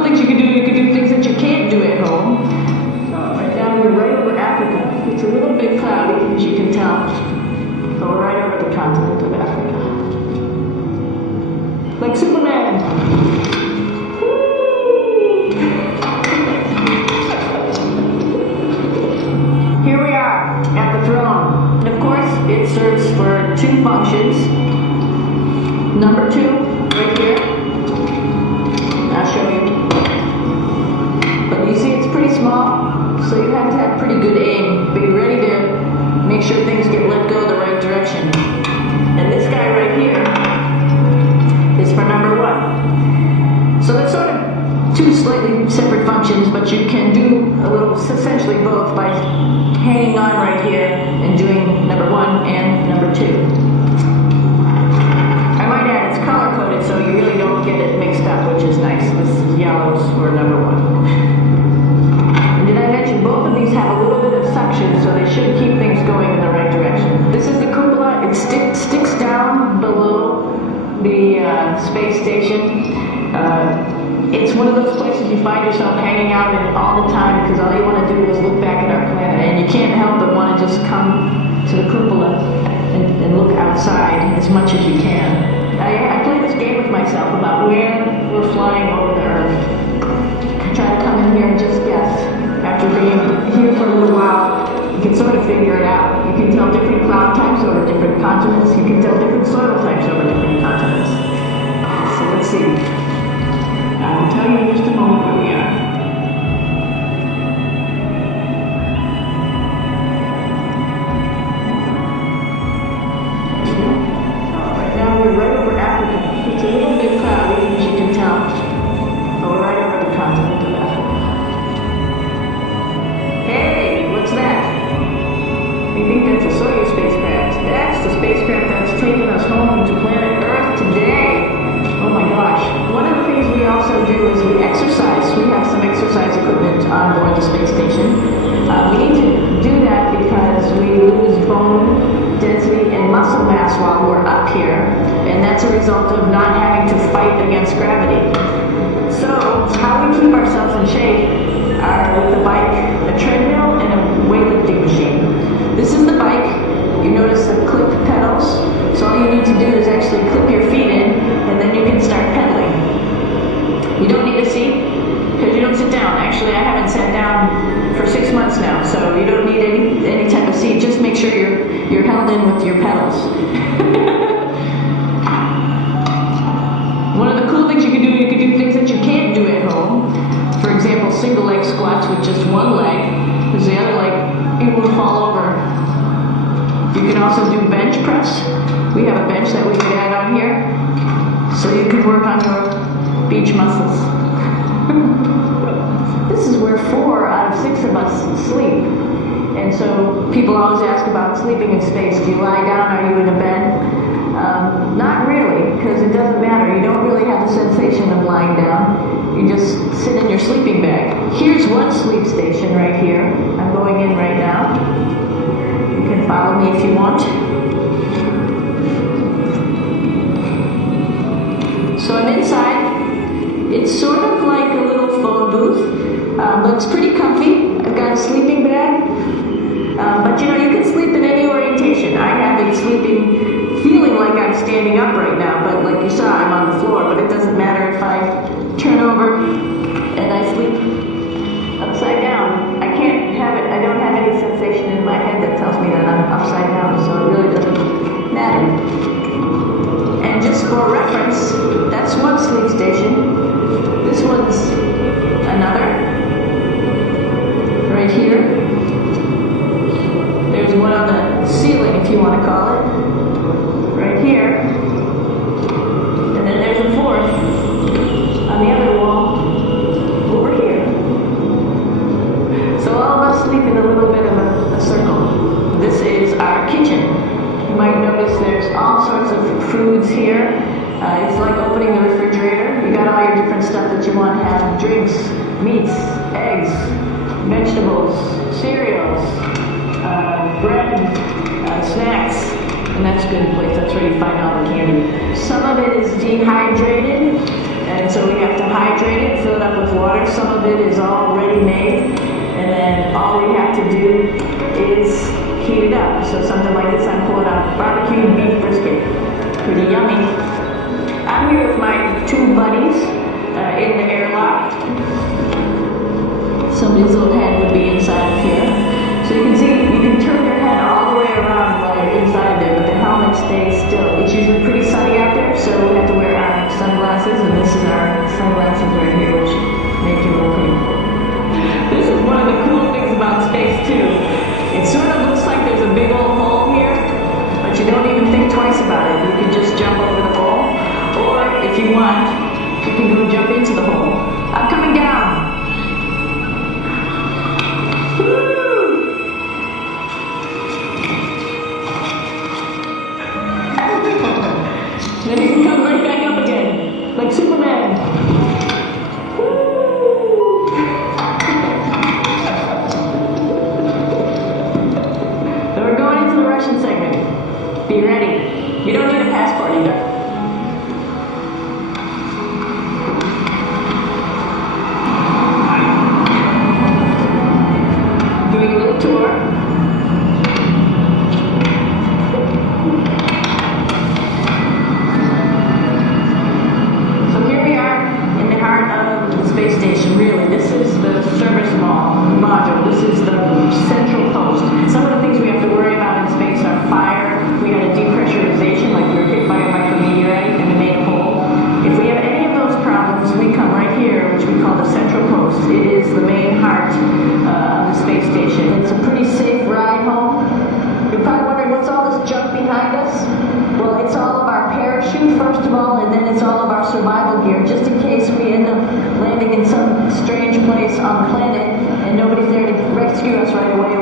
cool things you can do things that you can't do at home. Right down here, right over Africa. It's a little bit cloudy, as you can tell. So we're right over the continent of Africa. Like Superman. Here we are at the throne. And of course, it serves for two functions. Number two, right here. I'll show you. But you see it's pretty small, so you have to have pretty good aim. Be ready to make sure things get let go the right direction. And this guy right here is for number one. So there's sort of two slightly separate functions, but you can do a little, essentially both, by hanging on right here and doing number one and number two. I might add, it's color coded, so you really don't get it mixed up, which is nice. This is yellows for number one. And did I mention both of these have a little bit of suction, so they should keep things going in the right direction. This is the cupola. It sticks down below the space station. It's one of those places you find yourself hanging out in all the time because all you want to do is look back at our planet, and you can't help but want to just come to the cupola and look outside as much as you can. I play this game with myself about where we're flying over the Earth. I try to come in here and just guess. After being here for a little while, you can sort of figure it out. You can tell different cloud types over different continents. You can tell different soil types over different continents. So let's see. I'll tell you in just a moment where we are. Right now we're right over Africa. It's a little bit cloudy, as you can tell. But we're right over the continent of Africa. Hey, what's that? I think that's a Soyuz spacecraft. That's the spacecraft that's taking us home to planet Earth today. Oh my gosh. One of the things we also do is we exercise. We have some exercise equipment on board the space station. We need to do that because we lose bone density and muscle mass while we're up here, and that's a result of not having to fight against gravity. So, how we keep ourselves in shape are with a bike, a treadmill, and a weightlifting machine. This is the bike. You notice the clip pedals. So all you need to do is actually clip your feet in, and then you can start pedaling. You don't need a seat, because you don't sit down. Actually, I haven't sat down for 6 months now, so you don't need any type of seat. Just make sure you're held in with your pedals. One of the cool things you can do things that you can't do at home. For example, single leg squats with just one leg, because the other leg, it will fall over. You can also do bench press. We have a bench that we can add on here, so you can work on your beach muscles. This is where 4 out of 6 of us sleep. And so people always ask about sleeping in space. Do you lie down? Are you in a bed? Not really, because it doesn't matter. You don't really have the sensation of lying down. You just sit in your sleeping bag. Here's one sleep station right here. I'm going in right now. You can follow me if you want. So I'm inside. It's sort of like a little phone booth, but it's pretty comfy. I've got a sleeping bag, but you know, you can sleep in any orientation. I have it feeling like I'm standing up right now, but like you saw, I'm on the floor, but it doesn't matter if I turn over and I sleep upside down. I don't have any sensation in my head that tells me that I'm upside down, so it really doesn't matter. And just for reference, that's one sleep station. This one's another, right here. There's one on the ceiling, if you want to call it, right here. And then there's a fourth on the other wall, over here. So all of us sleep in a little bit of a circle. This is our kitchen. You might notice there's all sorts of foods here. It's like opening the refrigerator. You got all your different stuff that you want to have. Drinks, meats, eggs, vegetables, cereals, bread, snacks. And that's a good place. That's where you find all the candy. Some of it is dehydrated, and so we have to hydrate it, fill it up with water. Some of it is already made, and then all we have to do is heat it up. So something like this, I'm pulling out barbecued beef brisket. Pretty yummy. I'm here with my two buddies in the airlock. Somebody's little head would be inside of here. So you can see, you can turn your head all the way around while you're inside there, but the helmet stays still. It's usually pretty sunny out there, so we have to wear our sunglasses, and this is our sunglasses right here, which make you look pretty cool. This is one of the cool things about space too. It sort of looks like there's a big old hole here, but you don't even think twice about it. You can just jump over the hole, or if you want, you can go jump into the hole. I'm coming down. Woo! Then you can come right back up again, like Superman. Woo! So we're going into the Russian segment. Be ready. You don't need a passport either. Doing a little tour. Space station, really. This is the service module. This is the central post. Some of the things we have to worry about in space are fire. We had a depressurization, like we were hit by a micrometeorite and we made a hole. If we have any of those problems, we come right here, which we call the central post. It is the main heart of the space station. It's a pretty safe ride home. You're probably wondering, what's all this junk behind us? Well, it's all of our parachute, first of all, and then it's all of our survival gear, just in case we end up landing in some strange place on the planet and nobody's there to rescue us right away.